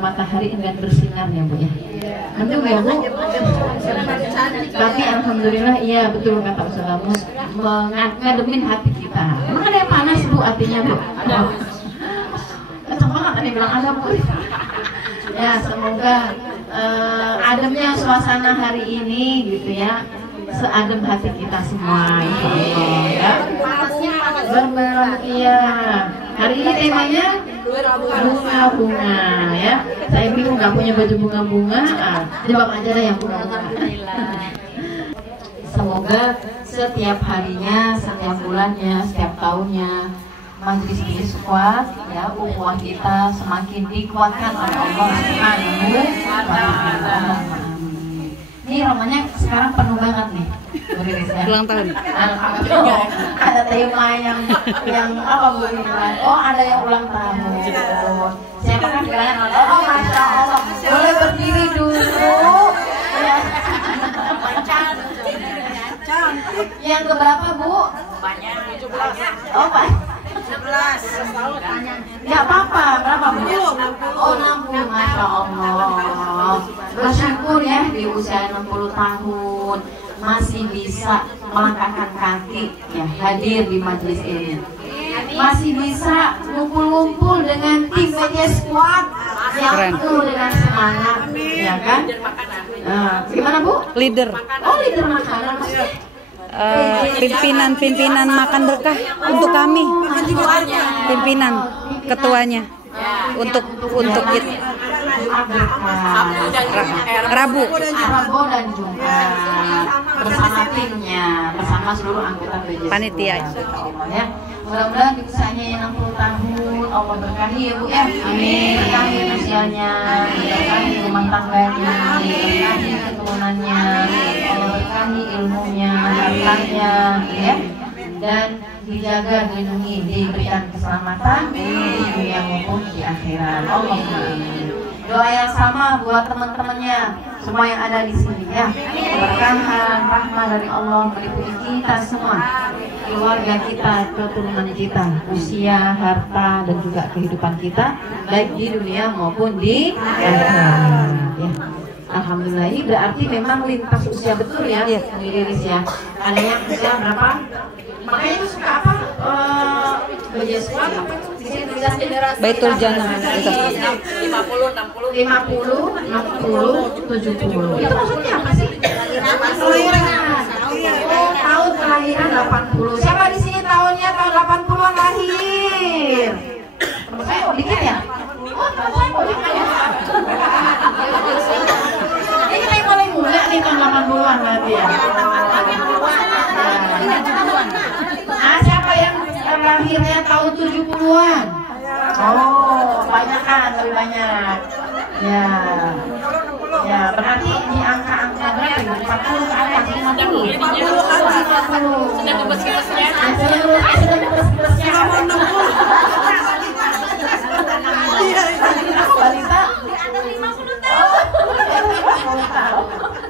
matahari enggan bersinar ya Bu ya. Mendung ya Bu. Tapi alhamdulillah iya betul kata Ustaz Mus, ngademin hati kita. Emang ada yang panas Bu hatinya Bu? Ada. Kenceng banget tadi bilang ada Bu. Ya semoga ademnya suasana hari ini gitu ya, seadem hati kita semua ya. Bermerah iya. Hari ini temanya bunga-bunga ya. Saya bingung nggak punya baju bunga-bunga. Jawab aja deh yang bunga-bunga. Semoga setiap harinya, setiap bulannya, setiap tahunnya majelis ini kuat ya, ukhuwah kita semakin dikuatkan oleh Allah Subhanahu wa Ta'ala. Ini romanya sekarang penuh banget nih. Ulang tahun. Alhamdulillah. Ada tema yang apa Bu? Oh ada yang ulang tahun. Siapa kan kalian? Oh Masya Allah. Boleh berdiri dulu. Ya. Yang keberapa Bu? Banyak. 17. Oh Pak. 11. Ya apa-apa. Berapa Bu? Oh 60. Masya Allah. Bersyukur ya di usia 60 tahun masih bisa melangkahkan kaki ya hadir di majelis ini, masih bisa ngumpul-ngumpul dengan tim media squad yang penuh dengan semangat ya kan. Gimana Bu? Leader. Oh leader makanan pimpinan makan berkah untuk kami, pimpinan ketuanya untuk kita. Rabu dan Jumat bersama timnya, bersama seluruh anggota PJ panitia ya. Mudah-mudahan di usianya yang 60 tahun Allah berkahi ya Bu ya. Amin. Berkahi usianya, berkahi rumah tangganya, berkahi keturunannya, Allah berkahi ilmunya, hartanya ya. Dan dijaga, dilindungi, diberikan keselamatan di dunia maupun di akhirat. Allahumma amin. Doa yang sama buat teman-temannya semua yang ada di sini ya. Keberkahan, rahmat dari Allah meliputi kita semua, keluarga kita, keturunan kita, usia, harta dan juga kehidupan kita baik di dunia maupun di akhirat. Ya. Alhamdulillah ini berarti memang lintas usia betul ya, Bu Iris ya. Ada yang usia berapa? Makanya itu suka apa? Baitul Jannah 50, 60, 70. Itu maksudnya apa sih? Kelahiran. Oh, tahun kelahiran 80. Siapa di sini tahunnya tahun 80-an lahir? Oh, dikit ya? Oh, ini kayak mulai muda nih tahun 80-an berarti ya. Siapa yang lahirnya tahun 70-an? Oh, banyak kan, lebih banyak. Ya. Ya, berarti di angka-angka berapa? 40 ke atas, 50. 50 Sedang kebes-kebesnya. Sedang kebes-kebesnya. Balita.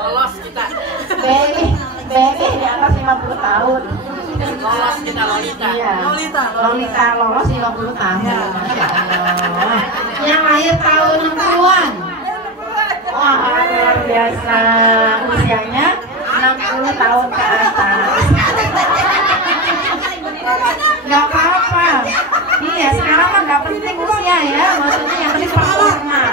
Lolos kita. Baby di atas 50 tahun. Lolos kita Lolita. Iya. Lolita lolos 50 tahun. Masya Allah. Yang lahir tahun 60-an. Wah, luar biasa. Usianya 60 tahun ke atas. Gak apa-apa. Iya, sekarang mah gak penting usia ya. Maksudnya yang penting performa.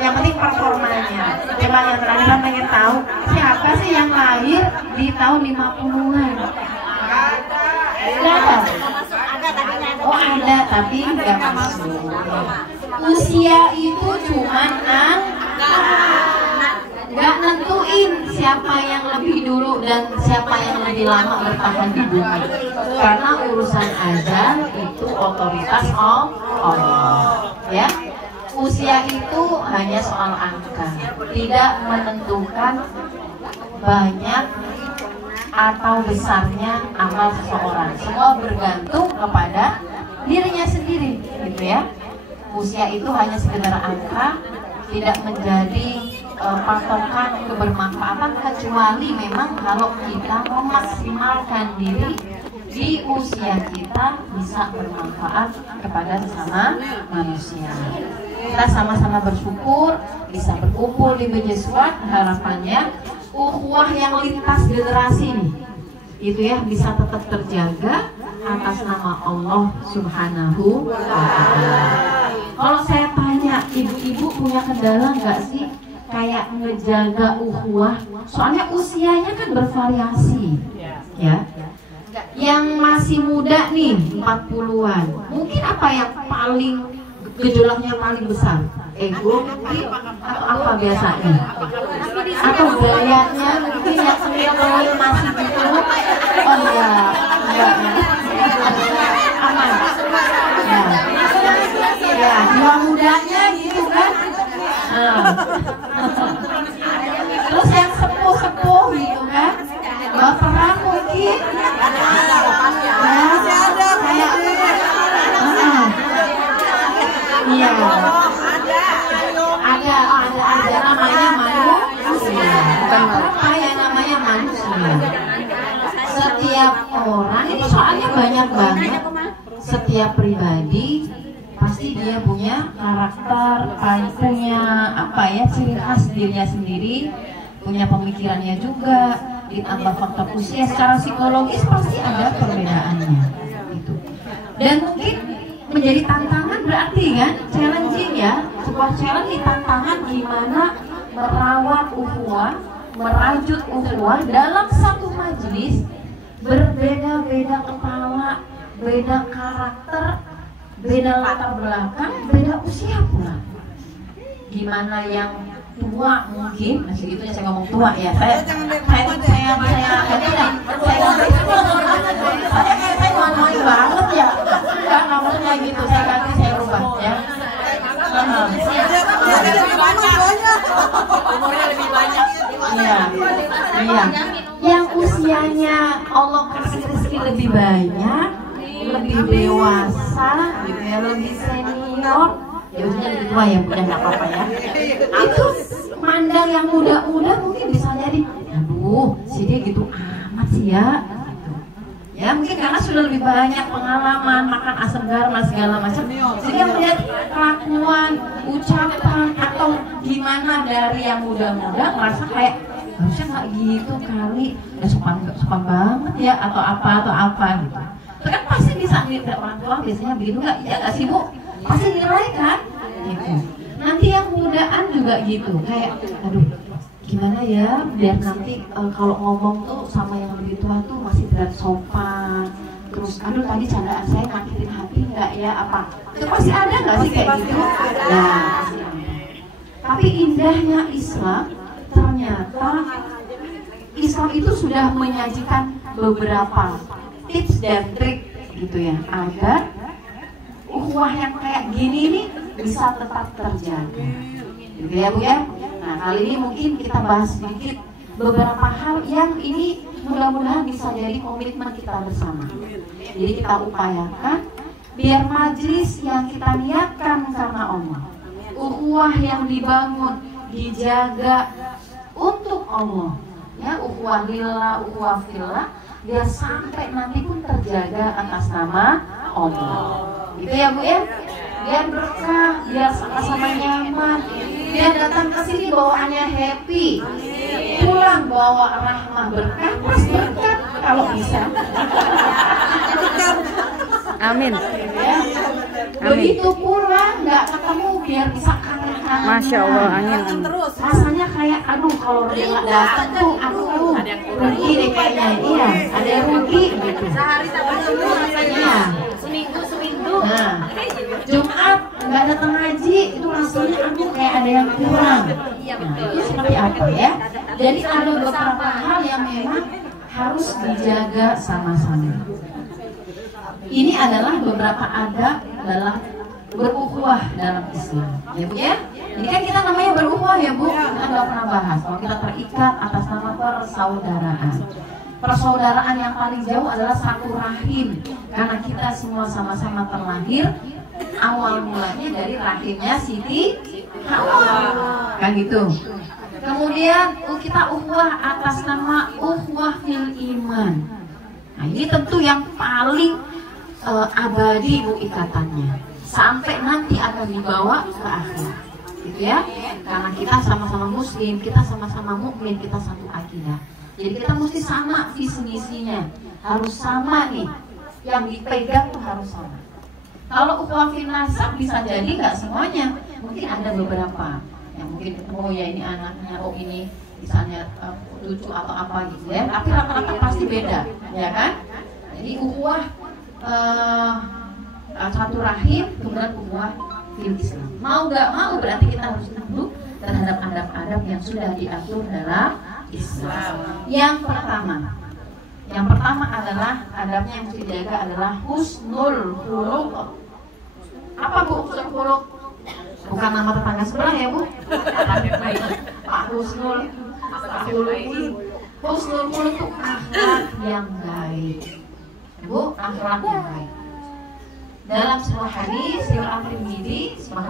Yang penting performanya. Coba yang terakhir pengen tahu siapa sih yang lahir di tahun 50-an? Ada. Oh ada, tapi nggak masuk. Usia itu cuman angka, nggak nentuin siapa yang lebih dulu dan siapa yang lebih lama bertahan di bumi. Karena urusan ajal itu otoritas Allah. Ya, usia itu hanya soal angka, tidak menentukan banyak atau besarnya amal seseorang. Semua bergantung kepada dirinya sendiri, gitu ya. Usia itu hanya sekedar angka, tidak menjadi patokan kebermanfaatan, kecuali memang kalau kita memaksimalkan diri di usia kita bisa bermanfaat kepada sesama manusia. Kita sama-sama bersyukur bisa berkumpul di Bejeswat. Harapannya ukhuwah yang lintas generasi nih, itu ya bisa tetap terjaga atas nama Allah Subhanahu wa Ta'ala. Kalau saya tanya, ibu-ibu punya kendala nggak sih kayak ngejaga ukhuwah? Soalnya usianya kan bervariasi, ya. Yang masih muda nih 40-an, mungkin apa yang paling gejolaknya paling besar? Ego mungkin, atau apa biasanya? Atau gayanya mungkin yang sembilan masih gitu? Oh ya, enggak ya. Aman. Ya, jiwa mudanya gitu kan. Terus yang sepuh-sepuh gitu kan, baperan mungkin. Masih ada kayak iya. Ada namanya manusia. Apa ya namanya manusia? Setiap orang ini soalnya banyak banget. Setiap pribadi pasti dia punya karakter, punya apa ya, ciri khas dirinya sendiri, punya pemikirannya juga. Ditambah faktor usia, secara psikologis pasti ada perbedaannya gitu. Dan mungkin menjadi tantangan berarti kan challenging ya, sebuah challenge, tantangan gimana merawat ukhuwah, merajut ukhuwah dalam satu majelis, berbeda-beda kepala, beda karakter, beda latar belakang, beda usia pula. Gimana yang tua mungkin, nah segitunya saya ngomong tua ya, saya main banget ya, nggak ngomongnya gitu, saya ganti, saya rubah ya. Umurnya lebih banyak. Iya, iya. Yang usianya Allah kasih rezeki lebih banyak, lebih dewasa, gitu ya, lebih senior. Ya usianya lebih tua ya, udah nggak apa-apa ya. Itu mandang yang muda-muda mungkin bisa jadi, aduh, si dia gitu amat sih ya. Ya mungkin karena sudah lebih banyak pengalaman makan asam garam dan segala macam, sehingga melihat kelakuan, ucapan atau gimana dari yang muda-muda merasa kayak harusnya nggak gitu kali, ya sopan banget ya, atau apa gitu. Itu kan pasti bisa nilai, orang tua biasanya begitu nggak? Ya nggak sih Bu? Pasti nilai kan? Gitu. Nanti yang mudaan juga gitu, kayak aduh gimana ya biar nanti kalau ngomong tuh sama yang lebih tua tuh masih terlihat sopan. Terus aduh tadi candaan saya nyakitin hati nggak ya apa? Itu pasti ada nggak sih kayak gitu? Nah, tapi indahnya Islam, ternyata Islam itu sudah menyajikan beberapa tips dan trik gitu ya, agar ukhuwah yang kayak gini nih bisa tetap terjaga. Gitu ya Bu ya. Nah kali ini mungkin kita bahas sedikit beberapa hal yang ini mudah-mudahan bisa jadi komitmen kita bersama. Jadi kita upayakan biar majelis yang kita niatkan karena Allah, ukhuwah yang dibangun, dijaga untuk Allah, ya, ukhuwah lillah, ukhuwah fillah, biar sampai nanti pun terjaga atas nama Allah. Gitu ya Bu ya. Biar berkah, biar sama-sama nyaman, biar datang ke sini bawaannya happy, pulang bawa rahmah berkah plus berkat kalau bisa. Amin. Ya. Begitu pulang nggak ketemu biar bisa kangen-kangen. Masya Allah, amin. Rasanya kayak aduh kalau dia nggak datang tuh aku rugi deh kayaknya. Iya, ada yang rugi gitu. Sehari tambah seminggu rasanya. Iya. Seminggu. Nah, Jumat nggak datang ngaji itu rasanya aduh kayak ada yang kurang. Nah, itu seperti apa ya? Jadi ada beberapa hal yang memang harus dijaga sama-sama. Ini adalah beberapa adab dalam berukhuwah dalam Islam, ya Bu ya. Ini kan kita namanya berukhuwah ya Bu. Kita nggak pernah bahas kalau kita terikat atas nama persaudaraan. Persaudaraan yang paling jauh adalah satu rahim, karena kita semua sama-sama terlahir awal mulanya dari rahimnya Siti Hawa, kan gitu. Kemudian kita ukhuwah atas nama ukhuwah fil iman. Nah ini tentu yang paling abadi Bu ikatannya. sampai nanti akan dibawa ke akhirat, gitu ya. Karena kita sama-sama muslim, kita sama-sama mukmin, kita satu akidah. Jadi kita mesti sama visi misinya, harus sama nih, yang dipegang tuh harus sama. Kalau ukhuwah fil nasab bisa jadi nggak semuanya, mungkin ada beberapa yang mungkin ketemu ya ini anaknya, oh ini misalnya cucu atau apa gitu ya. Tapi rata-rata pasti beda, ya kan? Jadi ukhuwah satu rahim, kemudian ukhuwah fil Islam. Mau nggak mau berarti kita harus tunduk terhadap adab-adab yang sudah diatur dalam Islam. Yang pertama adalah adabnya yang mesti dijaga adalah husnul khuluq. Apa Bu husnul khuluq? Bukan nama tetangga sebelah ya Bu? Pak Husnul. Husnul khuluq itu akhlak yang baik. Bu, akhlak yang baik. Dalam sebuah hadis riwayat At-Tirmidzi, sebuah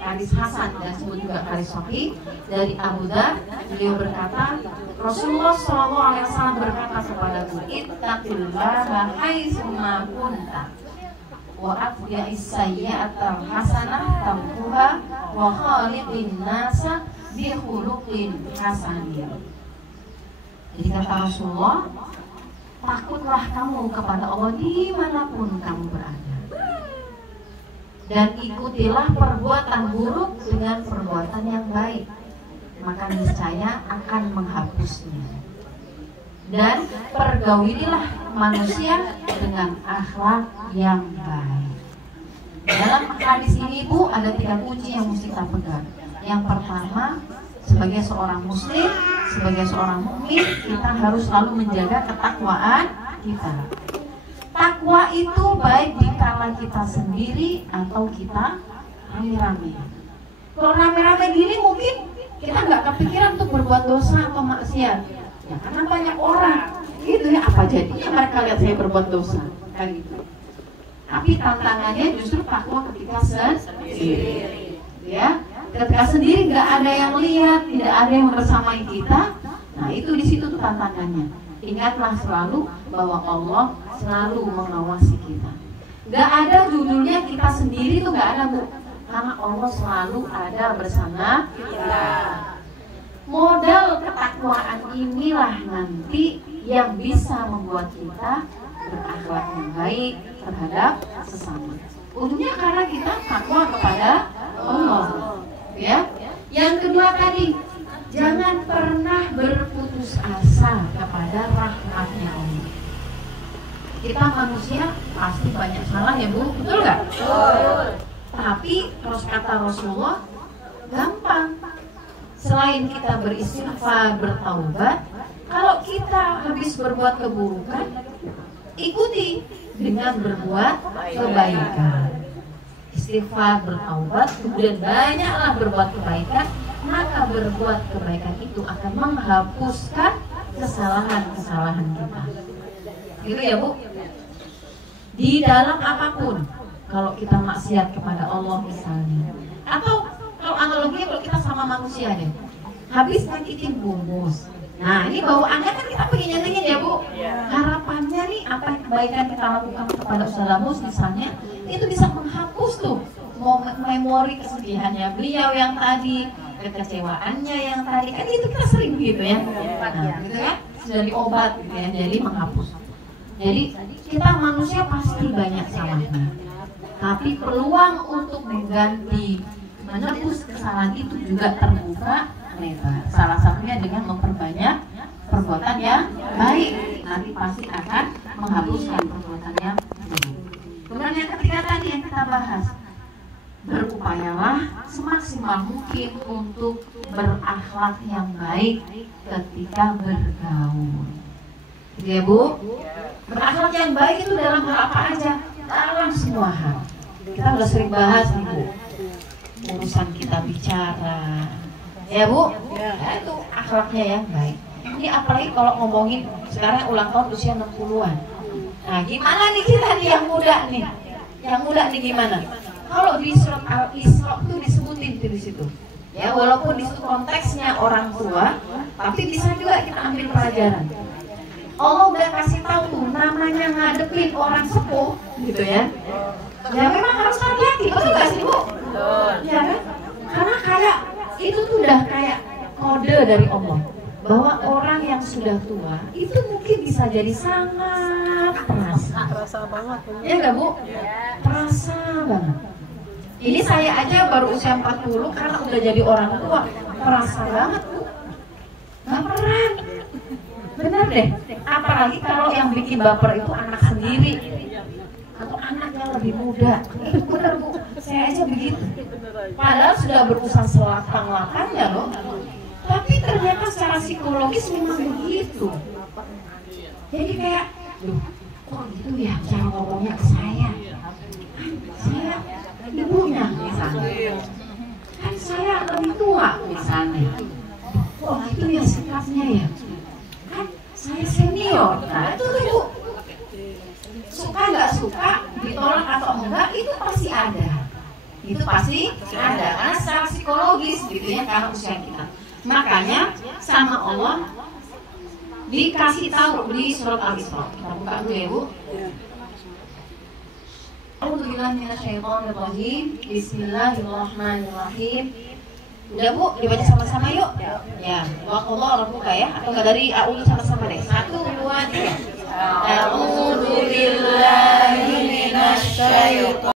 hadis hasan dan disebut juga hadis sahih dari Abu Dzar, beliau berkata, Rasulullah SAW berkata kepadaku, ittaqillaha haitsu ma kunta wa atbi'is sayyi'atal hasanah tamhuha wa khaliqin nasa bi khuluqin hasanin. Jadi kata Rasulullah, takutlah kamu kepada Allah dimanapun kamu berada, dan ikutilah perbuatan buruk dengan perbuatan yang baik, maka niscaya akan menghapusnya. Dan pergaulilah manusia dengan akhlak yang baik. Dalam hadis ini Bu, ada 3 kunci yang mesti kita pegang. Yang pertama, sebagai seorang muslim, sebagai seorang mukmin, kita harus selalu menjaga ketakwaan kita. Takwa itu baik di kala kita sendiri atau kita rame-rame. Kalau rame-rame gini mungkin kita nggak kepikiran untuk berbuat dosa atau maksiat. Ya karena banyak orang gitu ya, apa jadinya mereka lihat saya berbuat dosa kan gitu. Tapi tantangannya justru takwa ketika sendiri. Ya, ketika sendiri nggak ada yang lihat, tidak ada yang bersamai kita. Nah itu di situ tuh tantangannya. Ingatlah selalu bahwa Allah selalu mengawasi kita. Gak ada judulnya kita sendiri tuh gak ada Bu, karena Allah selalu ada bersama kita. Modal ketakwaan inilah nanti yang bisa membuat kita berakhlak yang baik terhadap sesama. Ujungnya karena kita takwa kepada Allah. Ya. Yang kedua tadi, jangan pernah berputus asa kepada rahmatnya Allah. Kita manusia pasti banyak salah ya Bu, betul nggak? Betul. Tapi kata Rasulullah, gampang. Selain kita beristighfar, bertaubat, kalau kita habis berbuat keburukan, ikuti dengan berbuat kebaikan. Istighfar, bertaubat, kemudian banyaklah berbuat kebaikan, maka berbuat kebaikan itu akan menghapuskan kesalahan-kesalahan kita. Gitu ya Bu? Di dalam apapun, kalau kita maksiat kepada Allah misalnya, atau kalau analoginya kalau kita sama manusia deh, habis nyakitin bungkus. Nah ini bawaannya kan kita pengen nyenengin ya Bu. Harapannya nih apa kebaikan kita lakukan kepada Ustaz Mus misalnya, itu bisa menghapus tuh memori kesedihannya beliau yang tadi, kekecewaannya yang tadi, kan itu kita sering gitu ya. Nah, gitu ya, dari obat gitu ya, jadi menghapus. Jadi kita manusia pasti banyak salahnya, tapi peluang untuk mengganti, menebus kesalahan itu juga terbuka lebar. Salah satunya dengan memperbanyak perbuatan yang baik, nanti pasti akan menghapuskan perbuatan yang buruk. Kemudian yang ketiga tadi yang kita bahas, berupayalah semaksimal mungkin untuk berakhlak yang baik ketika bergaul. Gitu ya Bu? Berakhlak yang baik itu dalam hal apa aja? Dalam semua hal. Kita udah sering bahas nih Bu, urusan kita bicara, ya Bu? Ya itu akhlaknya yang baik. Ini apalagi kalau ngomongin sekarang ulang tahun usia 60-an. Nah gimana nih kita nih yang muda nih? Yang muda nih gimana? Kalau di surat Al-Isra itu disebutin di situ. Ya walaupun di situ konteksnya orang tua, tapi bisa juga kita ambil pelajaran. Allah udah kasih tahu tuh namanya ngadepin orang sepuh gitu ya. Ya memang harus hati-hati, betul nggak sih Bu? Ya kan? Karena kayak itu tuh udah kayak kode dari Allah bahwa orang yang sudah tua itu mungkin bisa jadi sangat perasa. Terasa banget. Ya nggak Bu? Perasa banget. Ini saya aja baru usia 40 karena udah jadi orang tua, perasa banget Bu. Baperan. Bener deh. Apalagi kalau yang bikin baper itu anak sendiri atau anak yang lebih muda. Itu bener Bu. Saya aja begitu. Padahal sudah berusaha selapang-lapangnya loh. Tapi ternyata secara psikologis memang begitu. Jadi kayak, loh, kok gitu ya cara ngomongnya ke saya? Saya ibunya misalnya. Kan saya lebih tua misalnya. Kok gitu ya sikapnya ya? Kan saya senior. Nah itu tuh Bu. Suka nggak suka, ditolak atau enggak, itu pasti ada. Itu pasti ada. Karena secara psikologis gitu ya, karena usia kita. Makanya sama Allah dikasih tahu di surat Al-Isra. Kita buka dulu ya Bu. A'udzubillahiminasyaitonirrajim. Bismillahirrahmanirrahim. Udah Bu, dibaca sama-sama yuk. Ya, waqallahu rabbuka ya. Atau enggak dari a'udzu sama-sama deh. 1, 2, 3. A'udzubillahi minasy